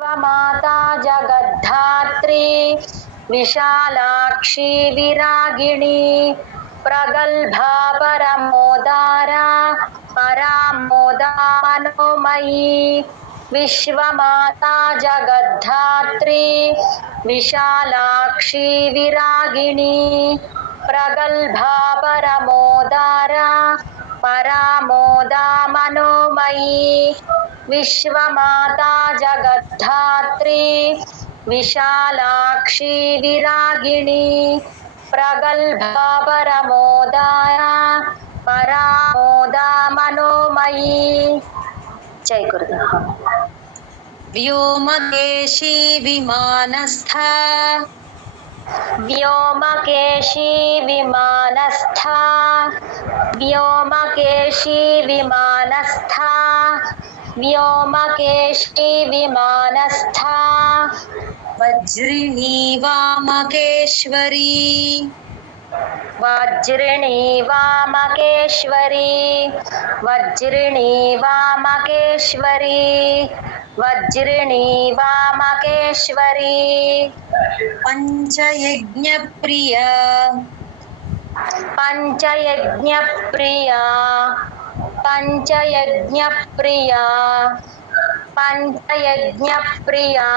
माता जगद्धात्री विशालाक्षी विरागिणी प्रगल्भा परमोदारा परामोदा मनोमयी विश्वमाता जगद्धात्री विशालाक्षी विरागिणी प्रगल्भा परमोदारा परामोदा मनोमयी विश्वमाता जगद्धात्री विशालाक्षी विरागिणी प्रगल्भा परमोदाया परामोदा मनोमयी। जय गुरुदेव। व्योमकेशी विमानस्था व्योमकेशी विमानस्था व्योमकेशी विमानस्था व्योमकेशी विमानस्था वज्रिणी वामकेश्वरी वज्रिणी वामकेश्वरी वज्रिणी वामकेश्वरी वज्रिणी वामकेश्वरी पंचयज्ञप्रिया पंचयज्ञप्रिया पंचयज्ञप्रिया पंचयज्ञप्रिया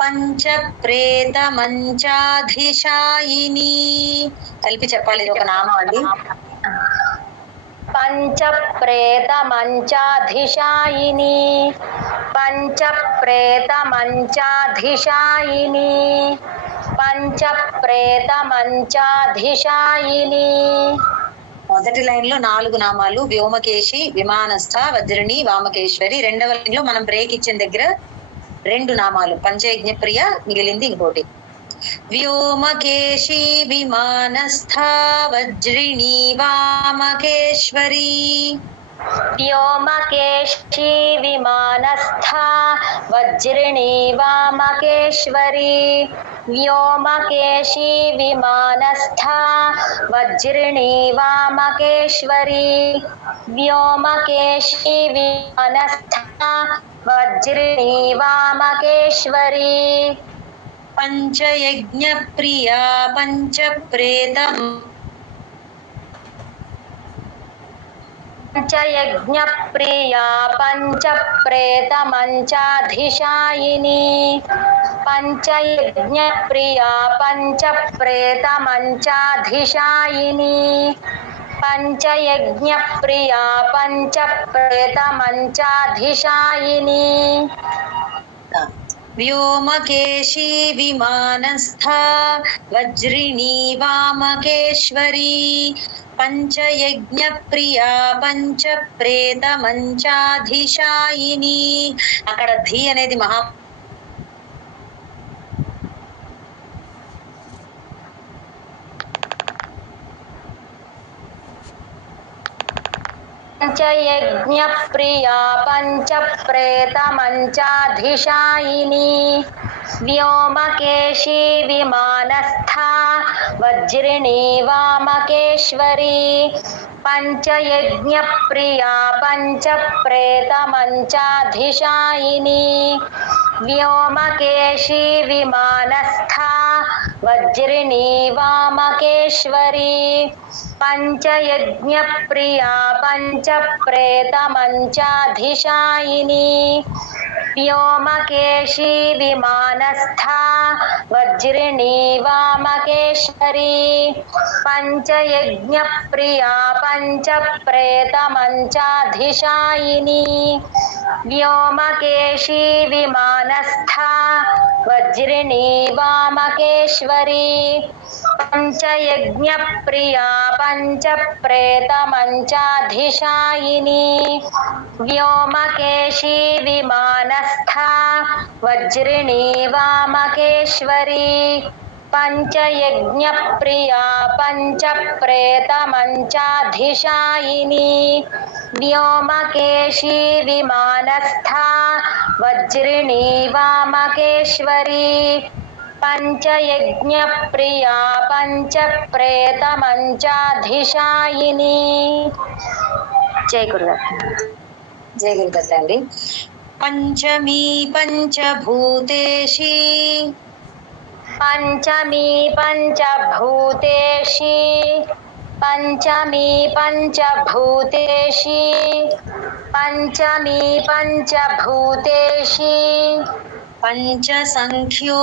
पंचप्रेतमंचाधिशायिनी కలిపి చెప్పాలి ఇది ఒక నామం అండి. पंचप्रेतमंचाधिशायिनी पंचप्रेतमंचाधिशायिनी पंचप्रेतमंचाधिशायिनी. మొదటి లైన్ లో 4 నామాలు వ్యోమకేశి విమానస్థ వజ్రిణి వామకేశ్వరి. రెండవ లైన్ లో మనం బ్రేక్ ఇచ్చిన దగ్గర 2 నామాలు పంచయజ్ఞ ప్రియ, మిగిలింది ఇంకోటి. వ్యోమకేశి విమానస్థ వజ్రిణి వామకేశ్వరి व्योमकेशी विमानस्था वज्रिणी वामकेश्वरी व्योमकेशी विमानस्था वज्रिणी वामकेश्वरी व्योमकेशी विमानस्था वज्रिणी वामकेश्वरी. पंचयज्ञ प्रिया पंचप्रेतम पंचयज्ञप्रिया पंचप्रेतमंचाधिशायिनी पंचयज्ञप्रिया पंचप्रेतमंचाधिशायिनी पंचयज्ञप्रिया पंचप्रेतमंचाधिशायिनी. व्योमकेशी विमानस्था वज्रिणी वामकेश्वरी पंचयज्ञ प्रिया पंचप्रेतमंचाधिशायिनी. అక్కడ ధి అనేది మహా पंचयज्ञप्रिया पंचप्रेतमंचाधिशायिनी व्योमकेशी विमानस्था वज्रिणी वामकेश्वरी पंचयज्ञप्रिया पंचप्रेतमंचाधिशायिनी व्योमकेशी विमानस्था वज्रिणी वामकेश्वरी पंचयज्ञप्रिया पंचप्रेतमंचाधिशायिनी व्योमकेशी विमानस्था वज्रिणी वामकेश्वरी पंचयज्ञप्रिया पंचप्रेतमंचाधिशायिनी व्योमकेशी विमानस्था वज्रिणी वामकेश्वरी पंचयज्ञप्रिया पंचप्रेतमंचाधिशायिनी व्योमकेशी विमानस्था वज्रिणी वामकेश्वरी पंचयज्ञप्रिया पंचप्रेतमंचाधिशायिनी व्योमकेशी विमानस्था वज्रिणी वामकेश्वरी पंचयज्ञप्रिया पंचप्रेतमंचाधिशायिनी. जय गुरुदेव. జయ గురుదత్త అండి. పంచమీ పంచభూతేషి పంచమీ పంచభూతేషి పంచమీ పంచభూతేషి పంచమీ పంచభూతేషి పంచసంఖ్యో